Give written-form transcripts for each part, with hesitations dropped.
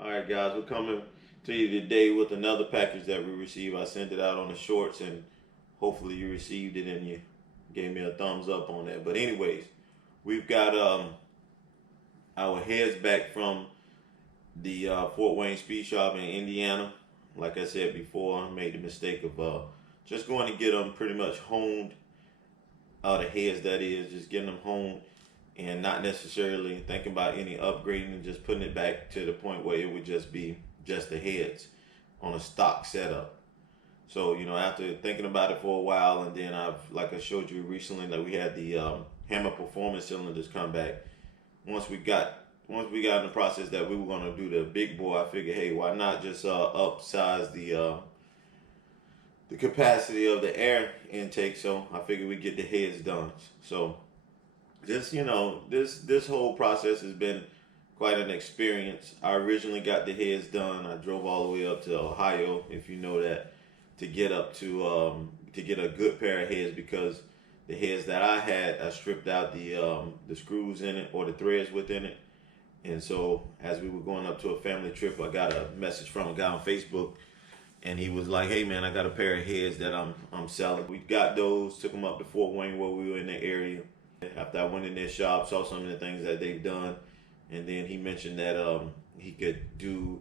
All right, guys, we're coming to you today with another package that we received. I sent it out on the shorts, and hopefully you received it and you gave me a thumbs up on that. But anyways, we've got our heads back from the Fort Wayne Speed Shop in Indiana. Like I said before, I made the mistake of just going to get them pretty much honed. The heads, that is, just getting them honed and not necessarily thinking about any upgrading and just putting it back to the point where it would just be just the heads on a stock setup. So, after thinking about it for a while, and then like I showed you recently, that we had the Hammer Performance cylinders come back. Once we got in the process that we were going to do the big boy, I figured, hey, why not just upsize the capacity of the air intake? So I figured we'd get the heads done. So this whole process has been quite an experience. I originally got the heads done. I drove all the way up to Ohio, if you know that, to get to get a good pair of heads, because the heads that I had, I stripped out the screws in it or the threads within it. And so as we were going up to a family trip, I got a message from a guy on Facebook, and he was like, "Hey man, I got a pair of heads that I'm selling." We got those, took them up to Fort Wayne where we were in the area. After I went in their shop, saw some of the things that they've done, and then he mentioned that he could do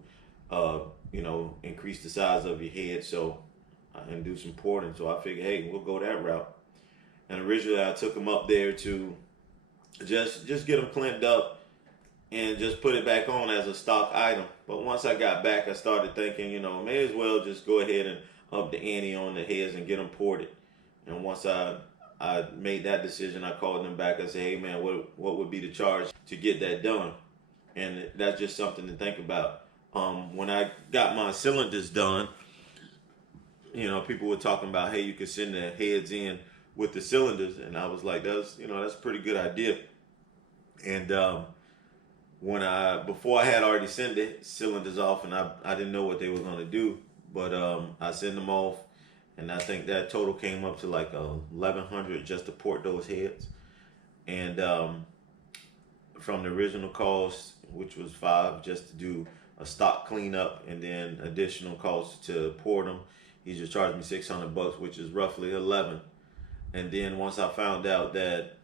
increase the size of your head, so and do some porting. So I figured, hey, we'll go that route. And originally I took them up there to just get them cleaned up and just put it back on as a stock item. But once I got back, I started thinking, may as well just go ahead and up the ante on the heads and get them ported. And once I made that decision, I called them back. I said, hey man, what would be the charge to get that done? And that's just something to think about. When I got my cylinders done, people were talking about, hey, you could send the heads in with the cylinders, and I was like, that's a pretty good idea. And before I had already sent the cylinders off, and I didn't know what they were going to do, but I sent them off, and I think that total came up to like $1,100 just to port those heads. And from the original cost, which was $5 just to do a stock cleanup, and then additional costs to port them, he just charged me $600, which is roughly $11. And then once I found out that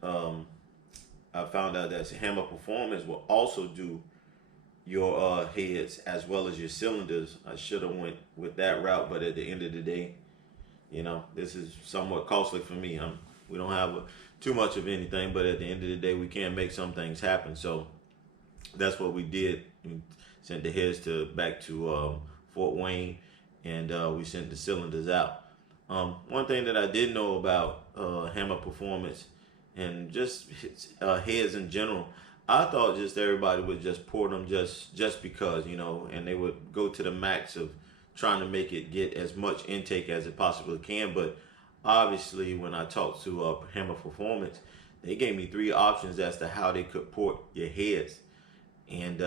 Hammer Performance will also do your heads as well as your cylinders, I should have went with that route. But at the end of the day, this is somewhat costly for me. We don't have too much of anything, but at the end of the day, we can make some things happen. So that's what we did. We sent the heads back to Fort Wayne, and we sent the cylinders out. One thing that I did know about Hammer Performance and just heads in general, I thought just everybody would just port them just because, and they would go to the max of trying to make it get as much intake as it possibly can. But obviously, when I talked to Hammer Performance, they gave me 3 options as to how they could port your heads. And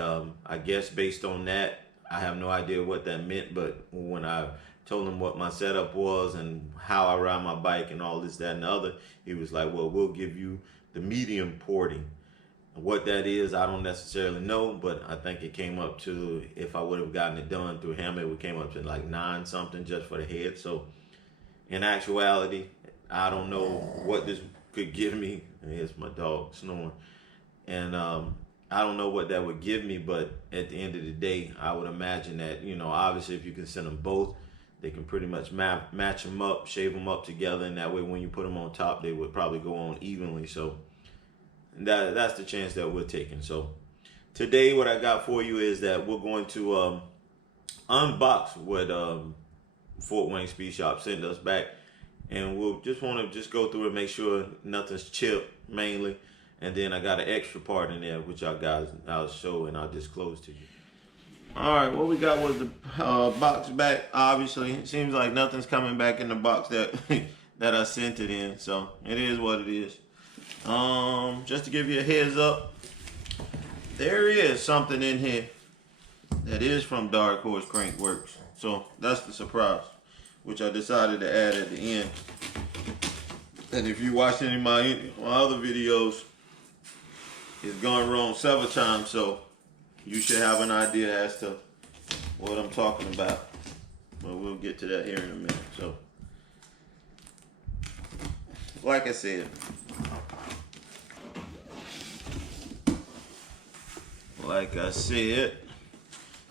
I guess based on that, I have no idea what that meant, but when I told him what my setup was and how I ride my bike and all this, that, and the other, he was like, well, we'll give you the medium porting. What that is, I don't necessarily know, but I think it came up to, if I would have gotten it done through Hammer, it came up to like 9 something just for the head. So in actuality, I don't know what this could give me. Here's my dog snoring. And I don't know what that would give me, but at the end of the day, I would imagine that, obviously if you can send them both, they can pretty much match them up, shave them up together, and that way when you put them on top, they would probably go on evenly. So that's the chance that we're taking. So today what I got for you is that we're going to unbox what Fort Wayne Speed Shop sent us back, and we'll just want to go through and make sure nothing's chipped mainly. And then I got an extra part in there, which I'll show and I'll disclose to you. All right, what we got was the box back. Obviously, it seems like nothing's coming back in the box that that I sent it in. So it is what it is. Just to give you a heads up, there is something in here that is from Dark Horse Crankworks. So that's the surprise, which I decided to add at the end. And if you watch any of my other videos, it's gone wrong several times, so you should have an idea as to what I'm talking about. But we'll get to that here in a minute. So, like I said,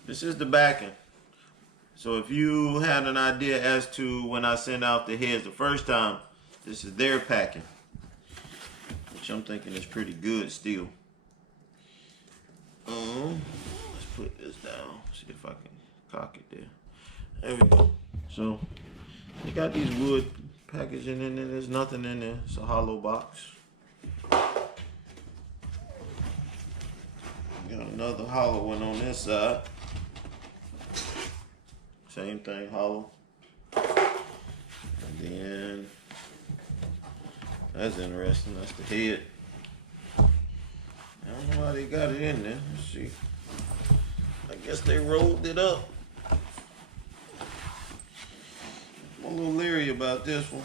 this is the backing. So if you had an idea as to when I sent out the heads the first time, this is their packing, which I'm thinking is pretty good still. Let's put this down. See if I can cock it there. There we go. So they got these wood packaging in there. There's nothing in there. It's a hollow box. Got another hollow one on this side. Same thing, hollow. And then that's interesting. That's the head. I don't know why they got it in there. Let's see. I guess they rolled it up. I'm a little leery about this one.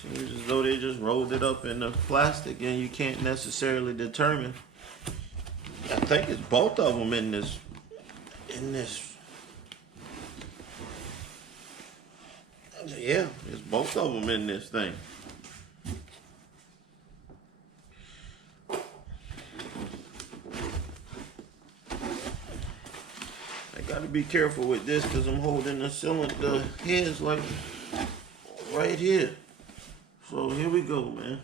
Seems as though they just rolled it up in the plastic, and you can't necessarily determine. I think it's both of them in this. Yeah, it's both of them in this thing. I gotta be careful with this because I'm holding the cylinder heads like right here. So here we go, man.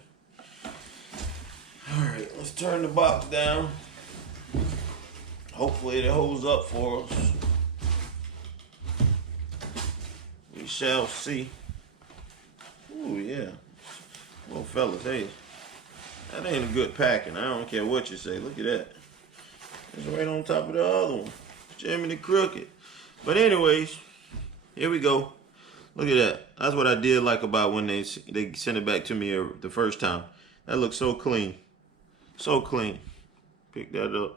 All right, let's turn the box down. Hopefully it holds up for us. We shall see. Ooh, yeah. Well, fellas, hey, that ain't a good packing. I don't care what you say. Look at that. It's right on top of the other one. Jiminy Crooked. But anyways, here we go. Look at that. That's what I did like about when they sent it back to me the first time. That looks so clean. So clean. Pick that up.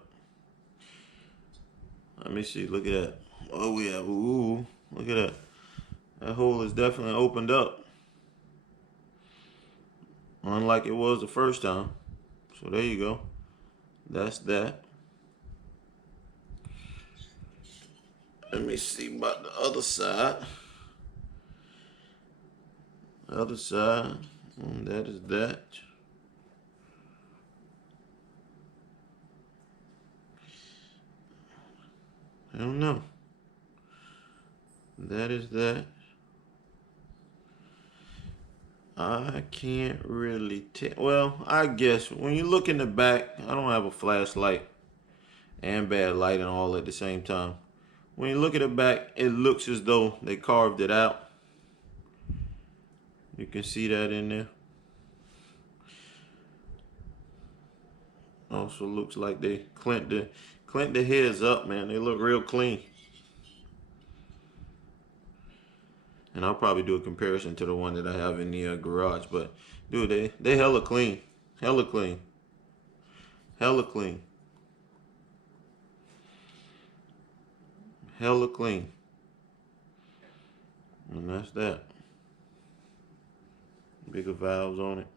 Let me see. Look at that. Oh, yeah. Ooh. Look at that. That hole is definitely opened up. Unlike it was the first time. So there you go. That's that. Let me see about the other side. The other side. And that is that. I don't know. That is that. I can't really tell. Well, I guess when you look in the back, I don't have a flashlight and bad lighting all at the same time. When you look at the back, it looks as though they carved it out. You can see that in there. Also looks like they clipped the heads up, man. They look real clean. And I'll probably do a comparison to the one that I have in the garage. But, dude, they hella clean. Hella clean. Hella clean. Hella clean. And that's that. Bigger valves on it.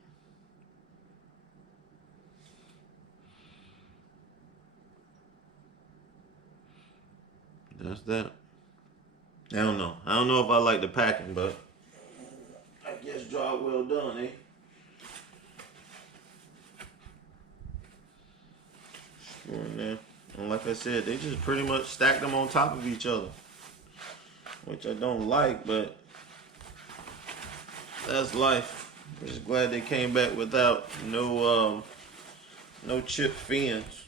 That's that. I don't know. I don't know if I like the packing, but I guess job well done, eh? Screw in there. And like I said, they just pretty much stacked them on top of each other, which I don't like, but that's life. I'm just glad they came back without no chipped fins.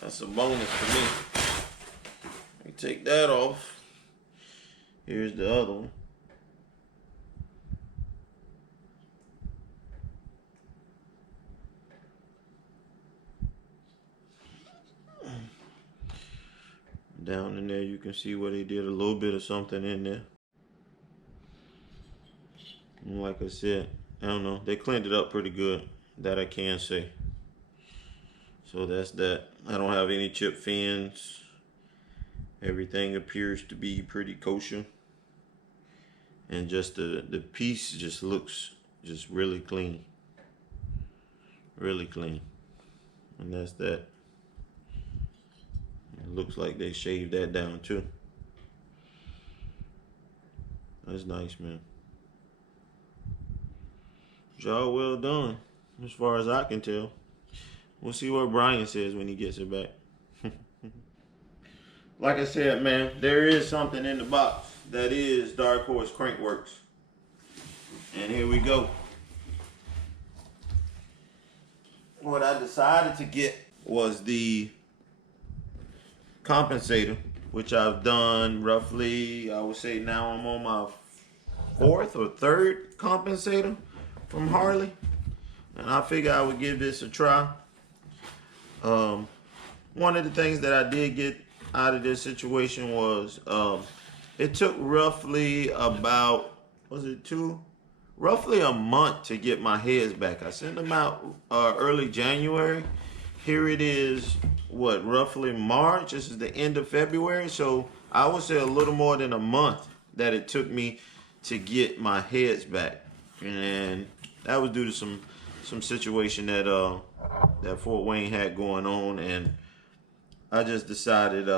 That's a bonus for me. Let me take that off. Here's the other one. Down in there, you can see where they did a little bit of something in there. And like I said, I don't know. They cleaned it up pretty good. That I can say. So that's that. I don't have any chip fins. Everything appears to be pretty kosher. And just the piece just looks just really clean. Really clean. And that's that. looks like they shaved that down too. That's nice, man. Job well done, as far as I can tell. We'll see what Brian says when he gets it back. Like I said, man, there is something in the box that is Dark Horse Crankworks. And here we go. What I decided to get was the compensator, which I've done roughly, I would say now I'm on my fourth or third compensator from Harley. And I figured I would give this a try. One of the things that I did get out of this situation was it took roughly about, roughly a month to get my heads back. I sent them out early January. Here it is, roughly March. This is the end of February. So I would say a little more than a month that it took me to get my heads back. And that was due to some situation that that Fort Wayne had going on. And I just decided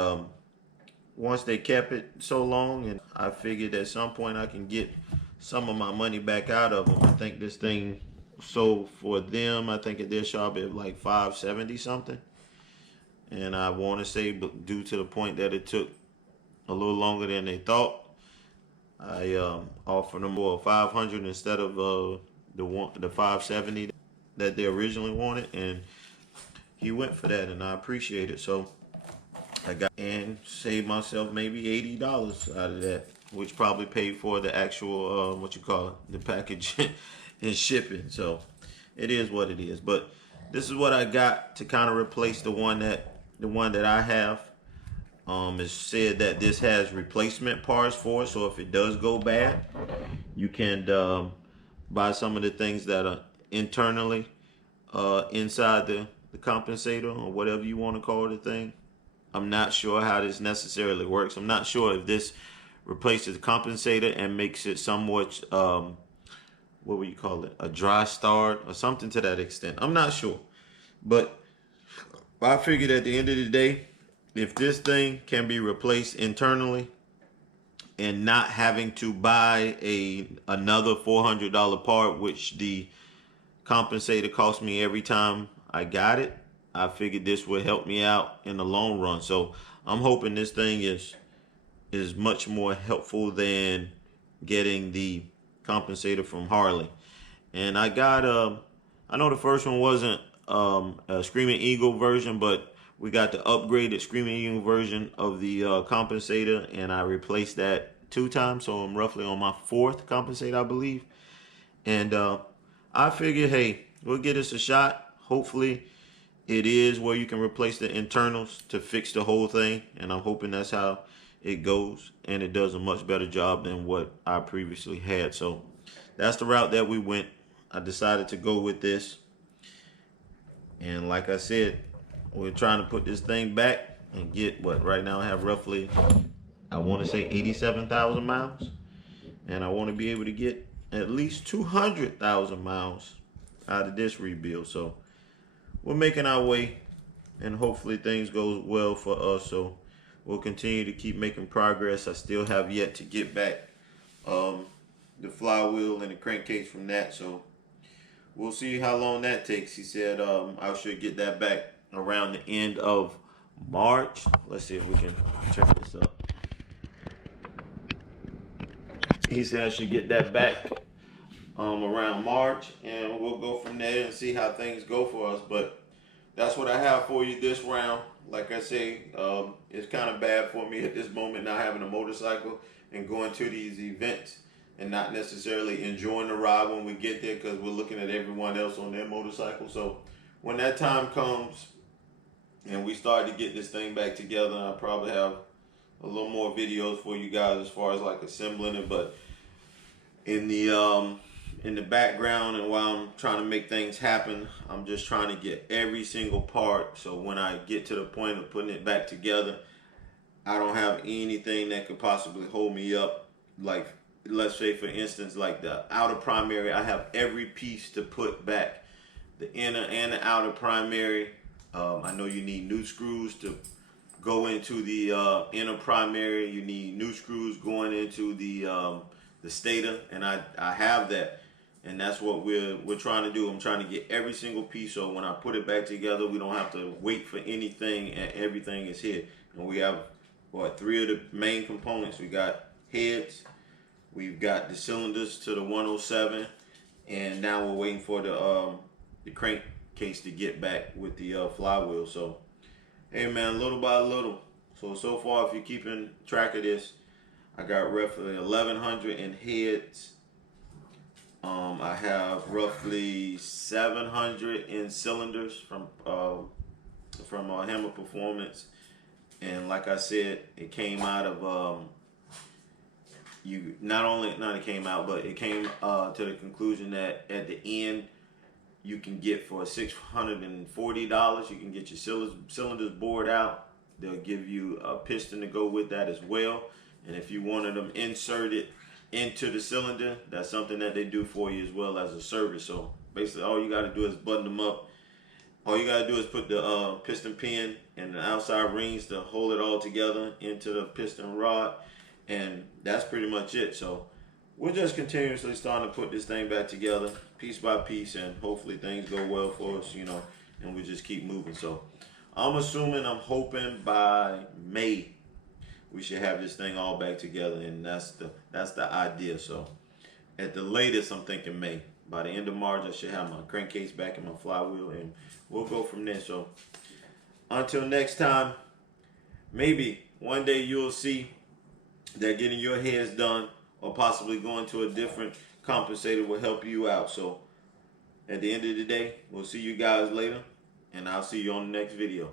once they kept it so long, and I figured at some point I can get some of my money back out of them. I think this thing sold for them, I think at their shop at like $570 something. And I want to say, due to the point that it took a little longer than they thought, I offered them for $500 instead of the $570 that they originally wanted, and he went for that, and I appreciate it. So I got and saved myself maybe $80 out of that, which probably paid for the actual the package and shipping. So it is what it is. But this is what I got to kind of replace the one that I have. It's said that this has replacement parts for it, so if it does go bad, you can buy some of the things that are internally inside the compensator, or whatever you want to call the thing. I'm not sure how this necessarily works. I'm not sure if this replaces the compensator and makes it somewhat what would you call it, a dry start or something to that extent. I'm not sure, but I figured at the end of the day, if this thing can be replaced internally and not having to buy another $400 part, which the compensator cost me every time I got it, I figured this would help me out in the long run. So I'm hoping this thing is much more helpful than getting the compensator from Harley. And I got I know the first one wasn't a Screaming Eagle version, but we got the upgraded Screaming Eagle version of the compensator, and I replaced that 2 times, so I'm roughly on my 4th compensator, I believe. And I figured, hey, we'll give this a shot. Hopefully it is where you can replace the internals to fix the whole thing, and I'm hoping that's how it goes, and it does a much better job than what I previously had. So that's the route that we went. I decided to go with this, and like I said, we're trying to put this thing back and get what right now I have roughly, I want to say 87,000 miles, and I want to be able to get at least 200,000 miles out of this rebuild. So we're making our way, and hopefully things go well for us. So we'll continue to keep making progress. I still have yet to get back the flywheel and the crankcase from that, so we'll see how long that takes. He said I should get that back around the end of March. Let's see if we can turn this up. He said I should get that back around March, and we'll go from there and see how things go for us. But that's what I have for you this round. Like I say, it's kind of bad for me at this moment not having a motorcycle and going to these events and not necessarily enjoying the ride when we get there, because we're looking at everyone else on their motorcycle. So when that time comes and we start to get this thing back together, I'll probably have a little more videos for you guys as far as like assembling it. But in the background, and while I'm trying to make things happen, I'm just trying to get every single part, so when I get to the point of putting it back together, I don't have anything that could possibly hold me up. Like, let's say for instance, like the outer primary, I have every piece to put back, the inner and the outer primary. I know you need new screws to go into the inner primary. You need new screws going into the stator, and I have that, and that's what we're trying to do. I'm trying to get every single piece, so when I put it back together, we don't have to wait for anything, and everything is here. And we have what, 3 of the main components. We got heads, we've got the cylinders to the 107, and now we're waiting for the crankcase to get back with the flywheel. So hey man, little by little. So far, if you're keeping track of this, I got roughly 1,100 in heads. I have roughly 700 in cylinders from Hammer Performance, and like I said, it came out of it came to the conclusion that at the end you can get for $640. You can get your cylinders bored out. They'll give you a piston to go with that as well. And if you wanted them inserted into the cylinder, that's something that they do for you as well as a service. So basically all you got to do is button them up. All you got to do is put the piston pin and the outside rings to hold it all together into the piston rod. And that's pretty much it. So we're just continuously starting to put this thing back together piece by piece, and hopefully things go well for us, and we just keep moving. So I'm hoping by May we should have this thing all back together, and that's the idea. So at the latest, I'm thinking May. By the end of March, I should have my crankcase back and my flywheel, and we'll go from there. So until next time, maybe one day you'll see that getting your heads done or possibly going to a different compensator will help you out. So at the end of the day, we'll see you guys later, and I'll see you on the next video.